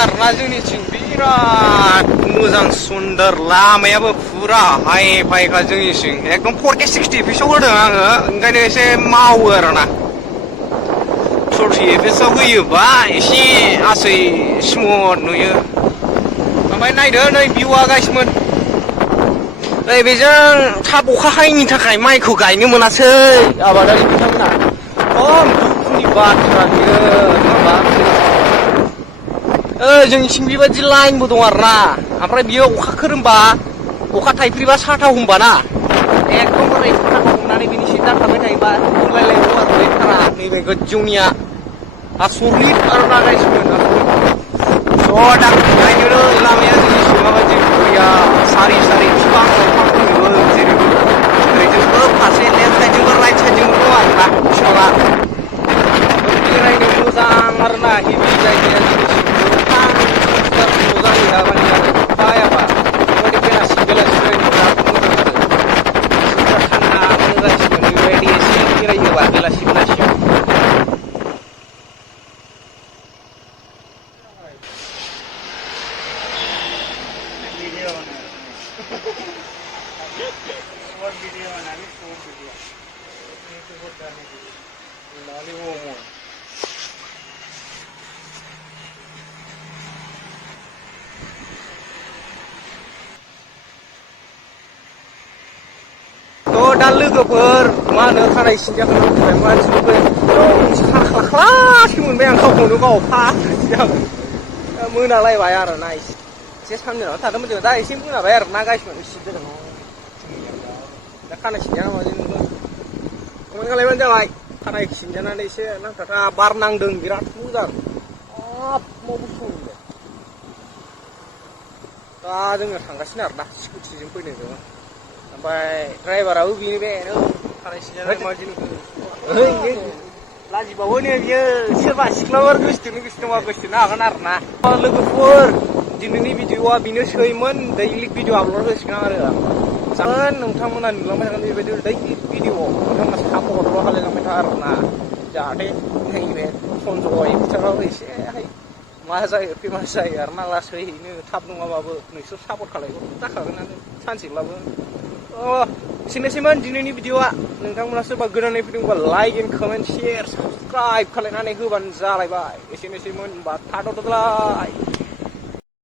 आरोना जोंनिथिं बिराद मोजां सुन्दर लामायाबो फुरा हाइ फाइखा जोंनिथिं एकदम 40 60 एपिसआव होदों आङो ओंखायनो एसे मावो आरोना 40 एपिसआव होयोबा एसे आसै स्मुथ नुयो ओमफ्राय नायदो नै भिउआ गाइसमोन नै बेजों थाब अखा हायैनि थाखाय माइखौ गायनो मोनासै आबादारि बिथांमोना खम दुखुनि बाथ्रा बियो नङा जोंनिथिं बेबायदि लाइनबो दं आरोना ओमफ्राय बियो अखा खोरोमबा अखा थाइफ्रिबा साथा हमबाना एकदमबारे साथाखौ हमनानै बिनि सिदा थाबाय थायोबा होलायलायगौ आरो बे थारा नैबे गोजौनिया आसरित आरोना गाइसमोन ज' दा नायनो लामाया जोंनिथिं माबायदि बरिया सारि सारि बिफां लाइफां दंजोबो जेरैबो ओरैजोंबो फारसे लेफ्ट साइडजोंबो राइट साइडजोंबो दं आरोना बिफाङा बेरायनो मोजां आरोना हेभि जायगाया जोंनिथिं मोजां जाबाय आरो अखायाबा बेबायदि बेलासि बेलासि बेरायनो बिराद मोजां आरो गोसोफ्रा थान्दा मोजांसिन बेबायदि एसे बेरायोबा बेलासि बेलासियाव दा लोगोफोर मा होनो खानाय सिनजाखौ नांथारबाय मानसिफोर खाख्लाख्लासो मोनबाय आं गावखौनो गाव मोनालायबाय आरोना एसे सानदुङाव थादोंमोन जोङो दा एसे मोनाबाय आरोना गाइसमोन सिनदों दा खानाय सिनजाया माबायदि नुदों कमेन्ट खालामबानो जाबाय खानाय सिनजानानै एसे नांथाथा बार नांदों बिराद मोजां दा जोङो थांगासिनो आरोना स्कुटिजों फैदों जोङो ओमफ्राय ड्राइभाराबो बेनो बे खानाय सिनजानाय माबायदि नुदों लाजिबावो नै बियो सोरबा सिख्लाफोर गोसोथोनो गोसो दंबा गोसोथोनो हागोन आरोना लोगोफोर दिनैनि भिडिअआ बेनोसैमोन दैलिक भिडिअ आपल'ड होसिगोन आरो जागोन नोंथांमोना नुलांबाय थागोन बेबायदि दैलिक भिडिअ नोंथांमोना सापर्टल' खालायलांबाय था आरोना जाहाथे नैबे सन्जय बिथाङाबो एसेहाय मा जायो फेमास जायो आरोना लासैनो थाब नङाबाबो नोंसोर सापर्ट खालायबो जाखागोनानो सानसेब्लाबो एसेनोसैमोन दिनैनि भिडिअआ नोंथांमोना सोरबा गोदानै फैदोंबा like and comment share subscribe खालायनानै होबानो जालायबाय एसेनोसैमोन होनबा थाथ'थ'लाय